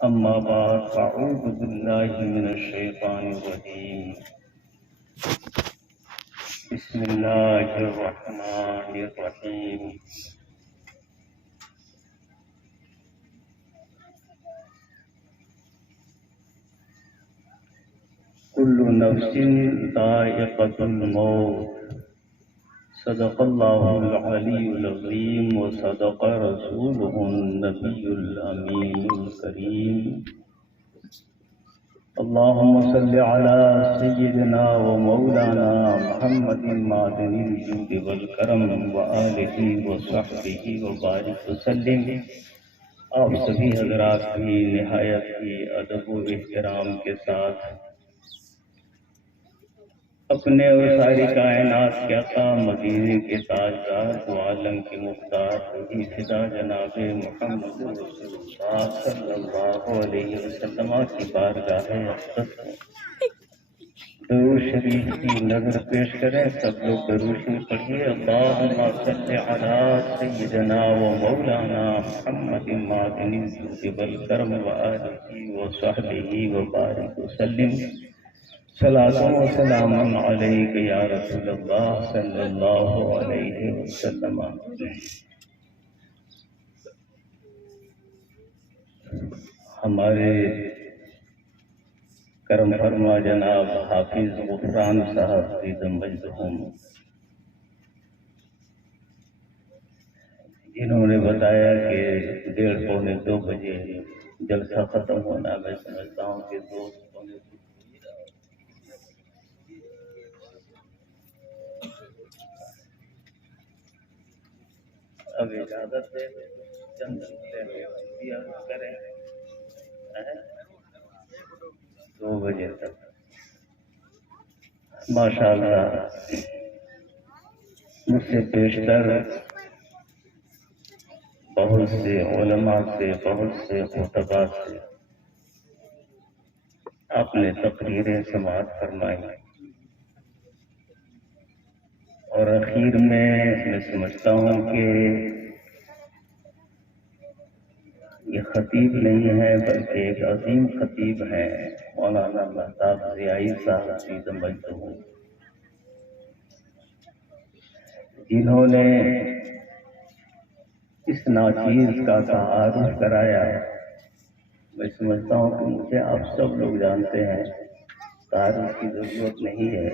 أما بعد فأعوذ بالله من الشيطان الرجيم بسم الله الرحمن الرحيم كل نفس ذائقة الموت صدق الله العلي العظيم وصدق رسوله النبي الأمين الكريم اللهم صل على سيدنا ومولانا محمد معدن الجود والكرم وآله وصحبه وبارك وسلم۔ آپ سبھی حضرات کی نہایت ہی ادب و احترام کے ساتھ اپنے اور ساری کائنات کے عطا مدینے کے تاجدار دو عالم کے مختار روحی فدا جناب محمد رسول اللہ صلی اللہ علیہ وسلم کی بارگاہ اقدس میں درود شریف کی نظر پیش کریں۔ سب لوگ درود شریف پڑھیے۔ اللہم صل علی سیدنا و مولانا محمد معدن الجود والکرم وآلہ وصحبہ وبارک وسلم۔ صلاۃ و سلام علیک یا رسول اللہ صلی اللہ علیہ وسلم۔ ہمارے کرم فرما جناب حافظ غفران صاحب عزیز مجدہم، جنہوں نے بتایا کہ 1:30 پونے 2 بجے جلسہ ختم ہونا، میں سمجھتا ہوں کہ 2 پونے اب اجازت دے چند کریں 2 بجے تک ماشاءاللہ۔ مجھ سے پیشتر بہت سے علماء سے، بہت سے خطباء سے آپ نے تقریریں سماعت فرمائی، اور اخیر میں سمجھتا ہوں کہ یہ خطیب نہیں ہے بلکہ ایک عظیم خطیب ہیں، مولانا مہتاب ضیائی صاحب عزیز مجدہم، جنہوں نے اس ناچیز کا تعارف کرایا۔ میں سمجھتا ہوں کہ مجھے آپ سب لوگ جانتے ہیں، تعارف کی ضرورت نہیں ہے۔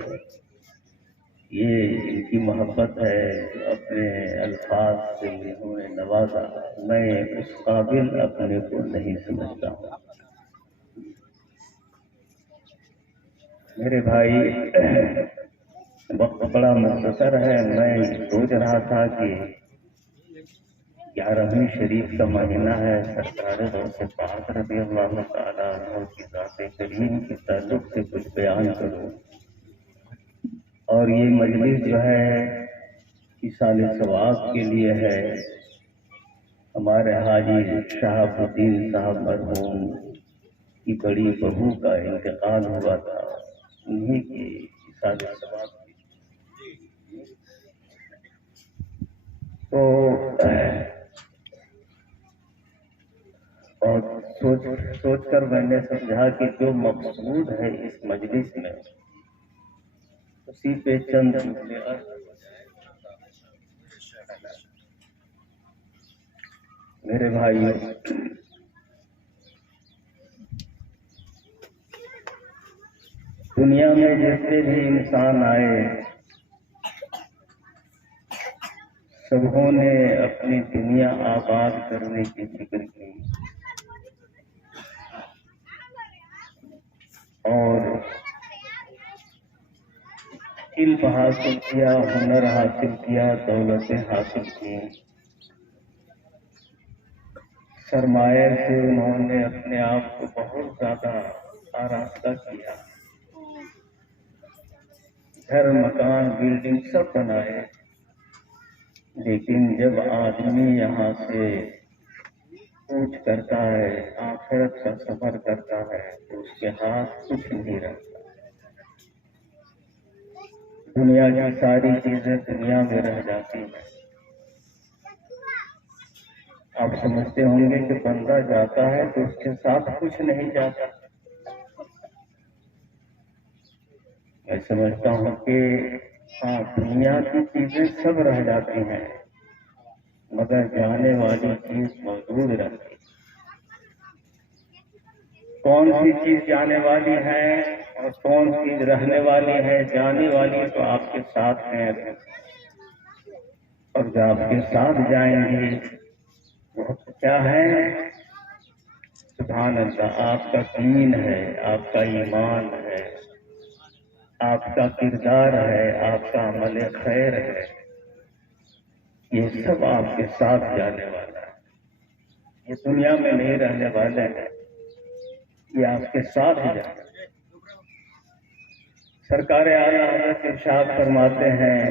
یہ ان کی محبت ہے جو اپنے الفاظ سے انہوں نے نوازا، میں اس قابل اپنے کو نہیں سمجھتا ہوں۔ میرے بھائی، وقت بڑا مختصر ہے۔ میں سوچ رہا تھا کہ 11ویں شریف کا مہینہ ہے، سرکار غوث پاک رضی اللہ تعالیٰ عنہ کی ذات کریم کے تعلق سے کچھ بیان کروں، اور یہ مجلس جو ہے ایصال ثواب کے لیے ہے۔ ہمارے حاجی شہاب الدین صاحب مرحوم کی بڑی بہو کا انتقال ہوا تھا، انہیں کی ایصال ثواب تو اور سوچ کر میں نے سمجھا کہ جو مقصود ہے اس مجلس میں اسی پہ چند میرے بھائیوں، دنیا میں جتنے بھی انسان آئے سبوں نے اپنی دنیا آباد کرنے کی فکر کی، اور علم حاصل کیا، ہنر حاصل کیا، دولتیں حاصل کی، سرمایہ سے انہوں نے اپنے آپ کو بہت زیادہ آراستہ کیا، گھر مکان بلڈنگ سب بنائے، لیکن جب آدمی یہاں سے کوچ کرتا ہے، آخرت کا سفر کرتا ہے، تو اس کے ہاتھ کچھ نہیں رہتا۔ دنیا کی ساری چیزیں دنیا میں رہ جاتی ہیں۔ آپ سمجھتے ہوں گے کہ بندہ جاتا ہے تو اس کے ساتھ کچھ نہیں جاتا. میں سمجھتا ہوں کہ ہاں دنیا کی چیزیں سب رہ جاتی ہیں مگر جانے والی چیز موجود رہتی. کون سی چیز جانے والی ہے اور کون چیز رہنے والی ہے؟ جانے والی تو آپ کے ساتھ ہے، اور جو آپ کے ساتھ جائیں گے وہ کیا ہے؟ سبحان اللہ، آپ کا دین ہے، آپ کا ایمان ہے، آپ کا کردار ہے، آپ کا عمل خیر ہے، یہ سب آپ کے ساتھ جانے والا ہے. یہ دنیا میں نہیں رہنے والے ہیں، یہ آپ کے ساتھ ہی جانے. سرکار اعلیٰ حضرت ارشاد فرماتے ہیں،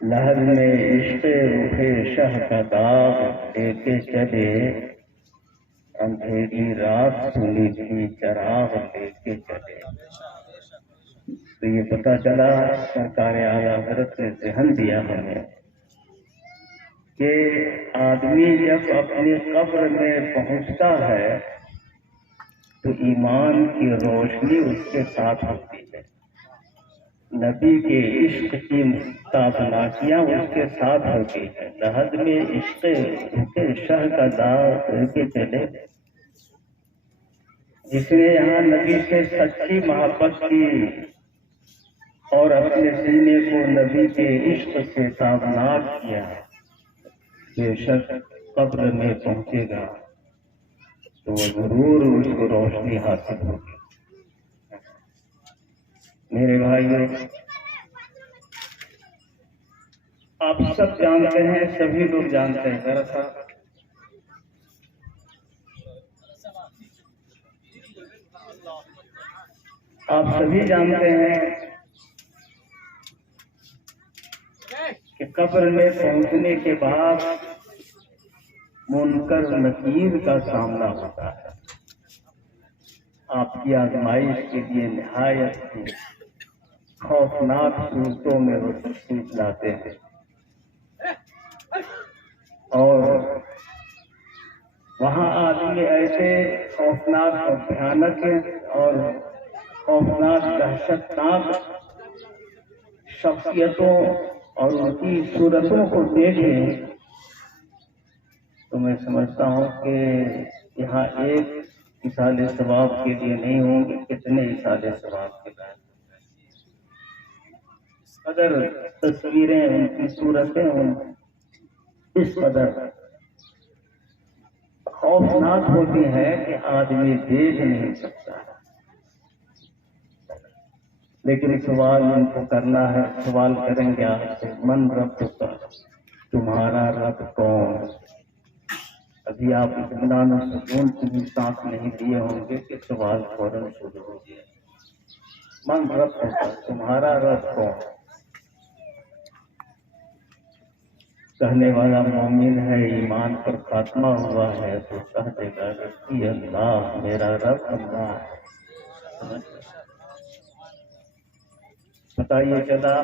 لہر میں عشق روح شہ کا داغ لے کے چلے، اندھیری رات سنی تھی چراغ لے کے چلے. تو یہ پتہ چلا سرکار اعلیٰ حضرت نے ذہن دیا ہمیں کہ آدمی جب اپنی قبر میں پہنچتا ہے تو ایمان کی روشنی اس کے ساتھ ہوتی ہے، نبی کے عشق کی تابناکیاں اس کے ساتھ ہوتی ہے. لحد میں عشق کے شہ کا داغ لے کے چلے، جس نے یہاں نبی سے سچی محبت کی اور اپنے سینے کو نبی کے عشق سے تابناک کیا، بے شک قبر میں پہنچے گا تو وہ ضرور اس کو روشنی حاصل ہوگی. میرے بھائیوں، آپ سب جانتے ہیں، سبھی لوگ جانتے ہیں، ذرا سا آپ سبھی جانتے ہیں کہ قبر میں پہنچنے کے بعد منکر نکیر کا سامنا ہوتا ہے. آپ کی آزمائش کے لیے نہایت خوفناک صورتوں میں وہ تشریف لاتے ہیں، اور وہاں آدمی ایسے خوفناک اور بھیانک اور خوفناک دہشتناک شخصیتوں اور ان کی صورتوں کو دیکھیں تو میں سمجھتا ہوں کہ یہاں ایک اصال ثواب کے لیے نہیں ہوں گے، کتنے اصال ثواب کے بعد قدر تصویریں، ان کی صورتیں اس قدر خوفناک ہوتی ہے کہ آدمی دیکھ نہیں سکتا. لیکن سوال ان کو کرنا ہے، سوال کریں گے آپ سے، من رب کا، تمہارا رب کون؟ ابھی آپ اطمینان و سکون کی بھی سانس نہیں لیے ہوں گے کہ سوال فوراً شروع ہو گیا. من رب کا، تمہارا رب کون؟ کہنے والا مومن ہے، ایمان پر خاتمہ ہوا ہے تو کہہ دے گا کہ اللہ، میرا رب اللہ ہے. پتہ یہ چلا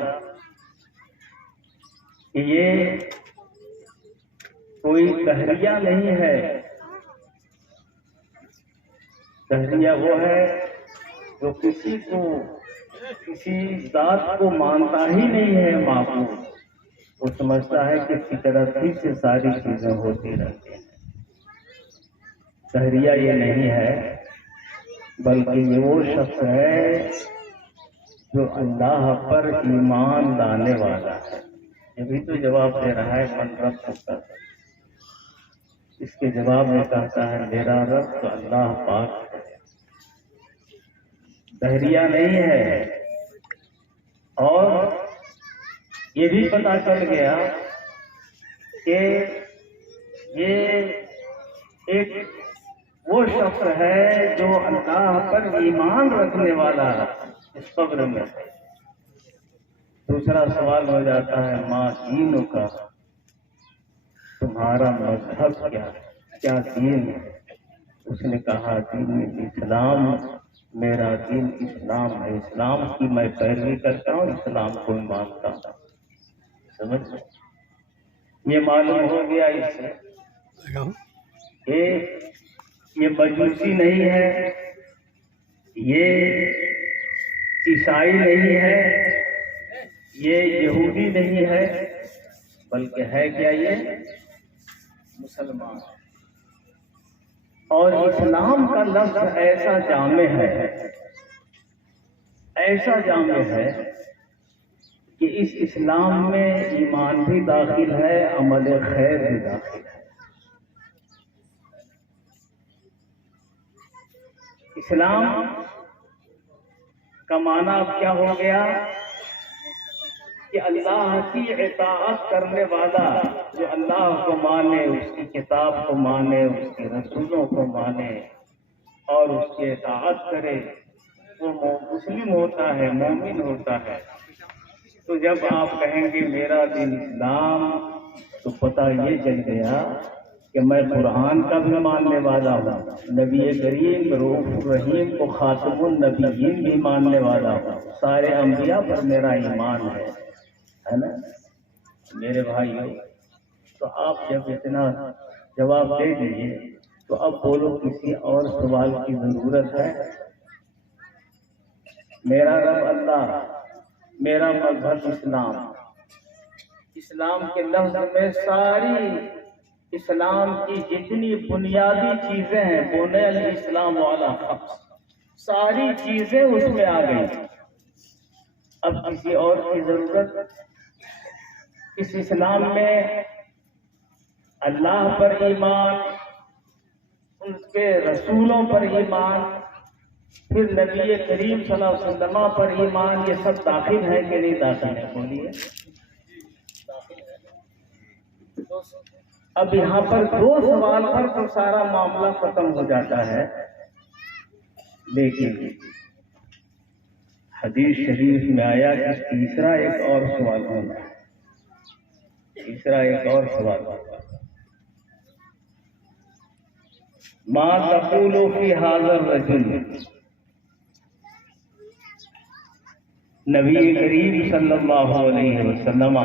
کہ یہ کوئی تحریہ نہیں ہے. تحریہ وہ ہے جو کسی کو، کسی ذات کو مانتا ہی نہیں ہے معبود، وہ سمجھتا ہے کہ فطرت ہی سے ساری چیزیں ہوتی رہتی ہیں. تحریہ یہ نہیں ہے، بلکہ یہ وہ شخص ہے جو اللہ پر ایمان لانے والا ہے. یہ بھی تو جواب دے رہا ہے من رب کا. اس کے جواب میں کہتا ہے میرا رب تو اللہ پاک ہے، تحریہ نہیں ہے. اور یہ بھی پتہ چل گیا کہ یہ ایک وہ شخص ہے جو اللہ پر ایمان رکھنے والا اس قبر میں. دوسرا سوال ہو جاتا ہے ماں دینوں کا، تمہارا مذہب کیا دین ہے؟ اس نے کہا دین اسلام، میرا دین اسلام ہے، اسلام کی میں پیروی کرتا ہوں، اسلام کو مانتا ہوں. سمجھ یہ معلوم ہو گیا اس سے کہ یہ مجوسی نہیں ہے، یہ عیسائی نہیں ہے، یہ یہودی نہیں ہے، بلکہ ہے کیا؟ یہ مسلمان۔ اور اسلام کا لفظ ایسا جامع ہے، ایسا جامع ہے کہ اس اسلام میں ایمان بھی داخل ہے، عمل خیر بھی داخل ہے۔ اسلام کا معنی اب کیا ہو گیا کہ اللہ کی اطاعت کرنے والا، جو اللہ کو مانے، اس کی کتاب کو مانے، اس کے رسولوں کو مانے اور اس کی اطاعت کرے، وہ مسلم ہوتا ہے، مومن ہوتا ہے۔ تو جب آپ کہیں گے میرا دین اسلام، تو پتہ یہ چل گیا کہ میں قرآن کا بھی ماننے والا ہوں، نبی کریم رؤوف الرحیم کو خاتم النبیین بھی ماننے والا ہوں، سارے انبیاء پر میرا ایمان ہے نا میرے بھائیو۔ تو آپ جب اتنا جواب دے دیجیے تو اب بولو کسی اور سوال کی ضرورت ہے؟ میرا رب اللہ، میرا مذہب اسلام، اسلام کے لفظ میں ساری اسلام کی جتنی بنیادی چیزیں ہیں، بنی الاسلام والا ساری چیزیں اس میں آ گئی۔ اب کسی اور کی ضرورت؟ اس اسلام میں اللہ پر ایمان، ان کے رسولوں پر ایمان، پھر نبی کریم صلی اللہ علیہ وسلم پر ایمان، یہ سب داخل ہے کہ نہیں داخل ہے؟ بولیے۔ اب یہاں پر دو سوال پر تو سارا معاملہ ختم ہو جاتا ہے، لیکن حدیث شریف میں آیا کہ تیسرا ایک اور سوال ہوگا، تیسرا ایک اور سوال ہوگا۔ ما تقول فی ھذا الرجل، نبی کریم صلی اللہ علیہ وسلم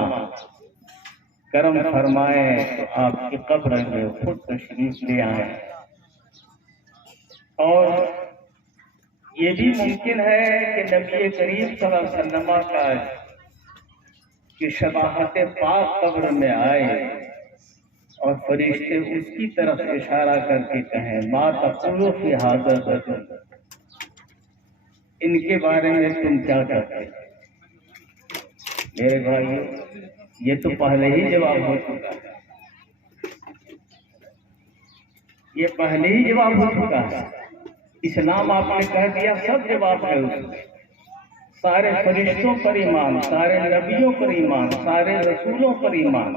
کرم فرمائے تو آپ کی قبر میں خود تشریف لے آئے، اور یہ بھی ممکن ہے کہ نبی کریم صلی اللہ علیہ وسلم کا کہ شباہت پاک قبر میں آئے اور فرشتے اس کی طرف اشارہ کر کے کہیں ما تقول فی ھذا الرجل، ان کے بارے میں تم کیا کہتے ہیں؟ میرے بھائی، یہ تو پہلے ہی جواب ہو چکا ہے، یہ پہلے ہی جواب ہو چکا ہے۔ اسلام آپ نے کہہ دیا، سب جواب ہے اس میں۔ سارے فرشتوں پر ایمان، سارے نبیوں پر ایمان، سارے رسولوں پر ایمان،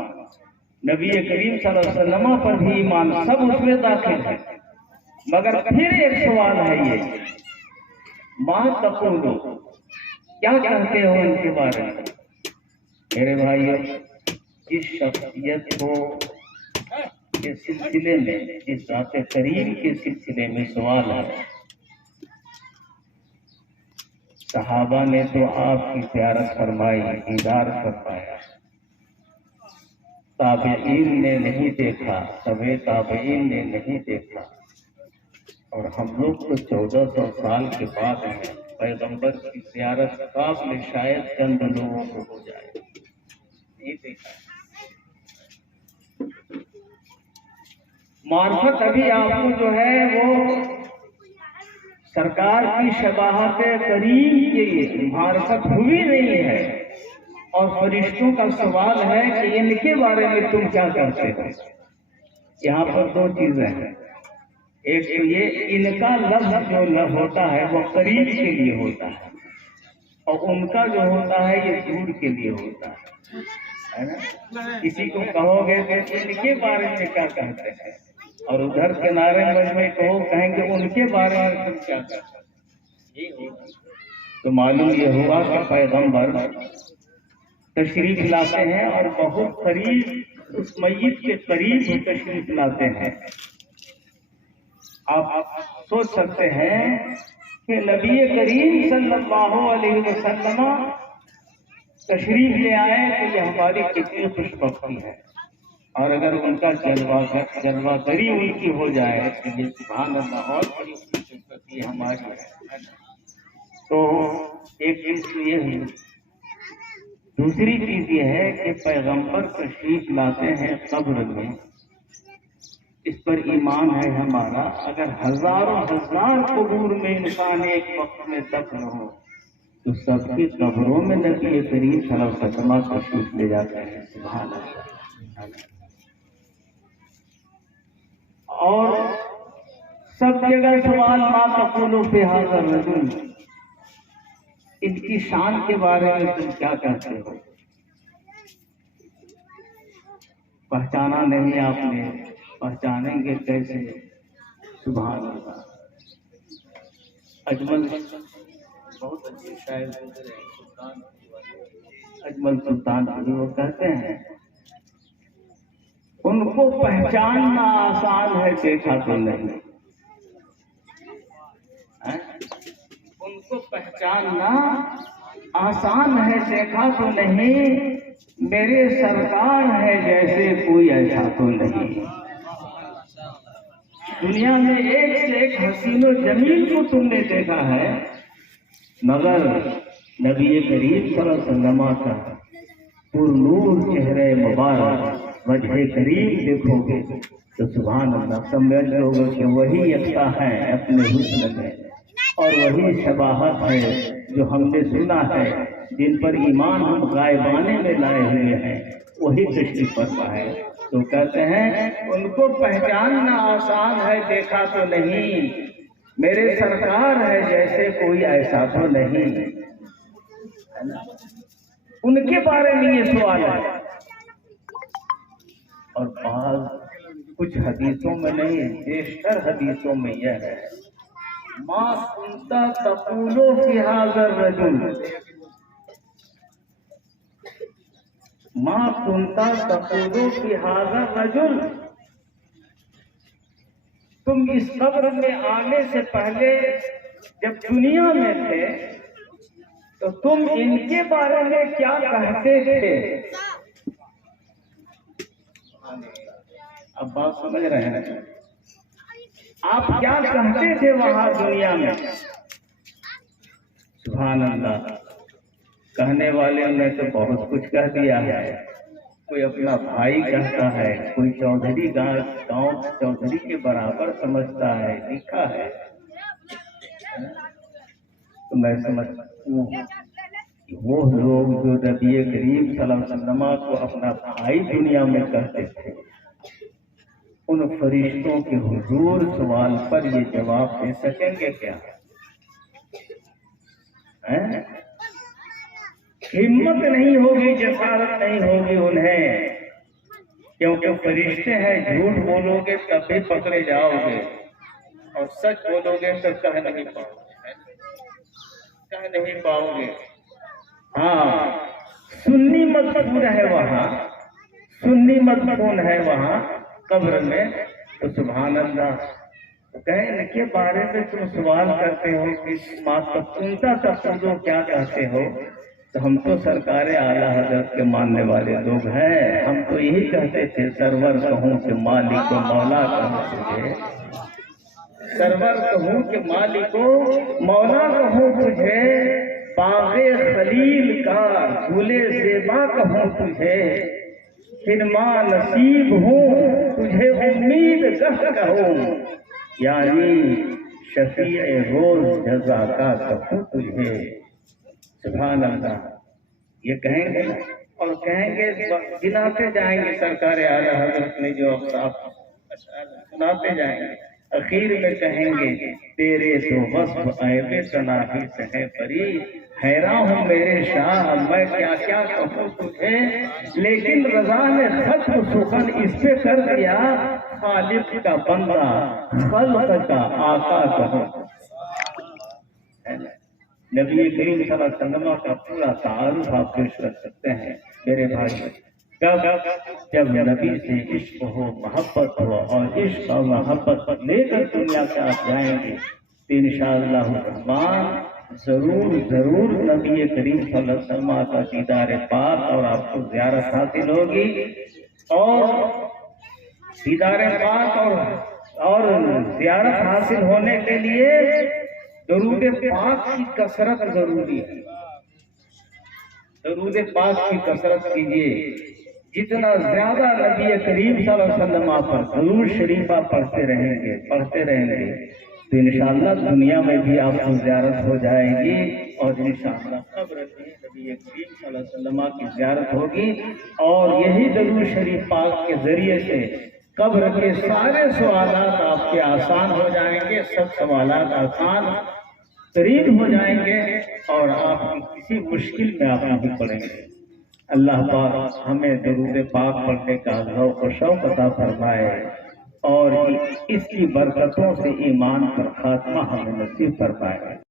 نبی کریم صلی اللہ علیہ وسلم پر بھی ایمان، سب اس میں داخل ہے۔ مگر پھر ایک سوال ہے یہ، ما تقولو، کیا کہتے ہو ان کے بارے میں؟ میرے بھائیو، اس شخصیت کو کے سلسلے میں، اس ذات کریم کے سلسلے میں سوال ہے۔ صحابہ نے تو آپ کی زیارت فرمائی، دیدار فرمایا، تابعین نے نہیں دیکھا، طبع تابعین نے نہیں دیکھا، اور ہم لوگ تو 1400 سال کے بعد ہیں، پیغمبر کی زیارت قابل شاید چند لوگوں کو ہو جائے، نہیں دیکھا۔ معرفت ابھی آپ کو جو ہے وہ سرکار کی شباہت کریم کی معرفت ہوئی نہیں ہے، اور فرشتوں کا سوال ہے کہ ان کے بارے میں تم کیا کرتے ہو؟ یہاں پر دو چیزیں ہیں، ایک تو یہ ان کا لفظ جو ہوتا ہے وہ قریب کے لیے ہوتا ہے، اور ان کا جو ہوتا ہے یہ دور کے لیے ہوتا ہے نا؟ کسی کو کہو گے کہ ان کے بارے میں کیا کہتے ہیں، اور ادھر کنارے میں کہو، کہیں گے ان کے بارے میں تم کیا کہتے ہیں، تو معلوم یہ ہوا کہ پیغمبر تشریف لاتے ہیں اور بہت قریب، اس میت کے قریب ہی تشریف لاتے ہیں۔ آپ سوچ سکتے ہیں کہ نبی کریم صلی اللہ علیہ وسلم تشریف لے آئے تو یہ ہماری کتنی خوش بختی ہے، اور اگر ان کا جلوہ گری ان کی ہو جائے تو یہ سبحان اللہ اور بڑی خوشی ہماری ہے۔ تو ایک چیز تو یہ ہے، دوسری چیز یہ ہے کہ پیغمبر تشریف لاتے ہیں قبر میں، اس پر ایمان ہے ہمارا۔ اگر ہزاروں ہزار قبور میں انسان ایک وقت میں دفن ہو تو سب کی قبروں میں نبی کریم صلی اللہ علیہ وسلم تشریف لے جاتے ہیں، سبحان اللہ۔ اور سب جگہ سوال ما تقول فی ھذا الرجل، ان کی شان کے بارے میں تم کیا کہتے ہو؟ پہچانا نہیں آپ نے، پہچانیں گے کیسے؟ سبحان اللہ۔ اجمل بہت اچھے شاعر گزرے سلطان اجمل سلطان وہ کہتے ہیں ان کو پہچاننا آسان ہے دیکھا تو نہیں، ان کو پہچاننا آسان ہے دیکھا تو نہیں، میرے سرکار ہے جیسے کوئی ایسا تو نہیں۔ دنیا میں ایک سے ایک حسین و جمیل کو تم نے دیکھا ہے، مگر نبی کریم صلی اللہ علیہ وسلم کا پر نور چہرے مبارک وجہ کریم دیکھو گے تو سبحان اللہ سمجھ لو گے کہ وہی یکتا ہے اپنے حسن میں، اور وہی شباہت ہے جو ہم نے سنا ہے، جن پر ایمان ہم غائبانے میں لائے ہوئے ہیں، وہی تشریف فرما ہے۔ تو کہتے ہیں ان کو پہچاننا آسان ہے دیکھا تو نہیں، میرے سرکار ہے جیسے کوئی ایسا تو نہیں۔ ان کے بارے میں یہ سوال ہے، اور بعض کچھ حدیثوں میں نہیں، بیشتر حدیثوں میں یہ ہے ما کنت تقول فی ھذا الرجل، ما کنت تقول فی ھذا الرجل، تم اس قبر میں آنے سے پہلے جب دنیا میں تھے تو تم ان کے بارے میں کیا کہتے تھے؟ اب بات سمجھ رہے ہیں؟ آپ کیا کہتے تھے وہاں دنیا میں؟ سبحان اللہ۔ کہنے والے نے تو بہت کچھ کہہ دیا ہے، کوئی اپنا بھائی کہتا ہے، کوئی چودھری گاؤں چودھری کے برابر سمجھتا ہے، لکھا ہے۔ تو میں سمجھتا ہوں وہ لوگ جو نبی کریم صلی اللہ علیہ وسلم کو اپنا بھائی دنیا میں کہتے تھے، ان فرشتوں کے حضور سوال پر یہ جواب دے سکیں گے کیا؟ ہمت نہیں ہوگی، جسارت نہیں ہوگی انہیں، کیونکہ فرشتے ہیں، جھوٹ بولو گے تب بھی پکڑے جاؤ گے، اور سچ بولو گے تو کہہ نہیں پاؤ گے۔ ہاں، سنی مدفون ہے وہاں، سنی مدفون ہے وہاں قبر میں، تو سبحان اللہ کہیں ان کے بارے میں تم سوال کرتے ہو کہ انتا تفضو کیا کہتے ہو؟ تو ہم تو سرکار اعلیٰ حضرت کے ماننے والے لوگ ہیں، ہم تو یہی کہتے تھے سرور کہوں کہ مالک و مولا کہوں تجھے، سرور کہوں کہ مالک و مولا کہوں تجھے، باغ خلیل کا گلے زیبا کہوں تجھے، خرما نصیب ہوں تجھے امید گہ کہوں، یعنی شفیع روز جزا کا کہوں تجھے۔ سبحان اللہ، یہ کہیں گے اور کہیں گے، گناتے جائیں گے سرکار اعلیٰ حضرت نے جو اوصاف سناتے جائیں گے، اخیر میں کہیں گے تیرے تو وصف عیب تناہی سے ہے پری، حیران ہوں میرے شاہ میں کیا کیا کہوں تجھے، لیکن رضا نے ختم سخن اس پہ کر دیا، خالق کا بندہ خلق کا آقا کہوں۔ نبی کریم صلی اللہ علیہ وسلم کا پورا تعارف آپ پیش کر سکتے ہیں میرے بھائی، جب نبی سے عشق ہو، محبت ہو، اور عشق اور محبت لے کر دنیا سے آپ جائیں گے تو انشاءاللہ الرحمن ضرور نبی کریم صلی اللہ علیہ وسلم کا دیدار پاک اور آپ کو زیارت حاصل ہوگی۔ اور دیدار پاک اور زیارت حاصل ہونے کے لیے درود پاک کی کثرت ضروری ہے۔ درود پاک کی کثرت کیجیے، جتنا زیادہ نبی کریم صلی اللہ علیہ وسلم آپ پر درود شریفہ پڑھتے رہیں گے تو انشاءاللہ دنیا میں بھی آپ کو زیارت ہو جائے گی، اور انشاءاللہ قبر میں نبی کریم صلی اللہ علیہ وسلم کی زیارت ہوگی، اور یہی درود شریف پاک کے ذریعے سے قبر کے سارے سوالات آپ کے آسان ہو جائیں گے، سب سوالات آسان ترین ہو جائیں گے، اور آپ کی کسی مشکل میں آپ نہیں پڑیں گے۔ اللہ پاک ہمیں درود پاک پڑھنے کا ذوق و شوق عطا فرمائے، اور اس کی برکتوں سے ایمان پر خاتمہ ہمیں نصیب فرمائے۔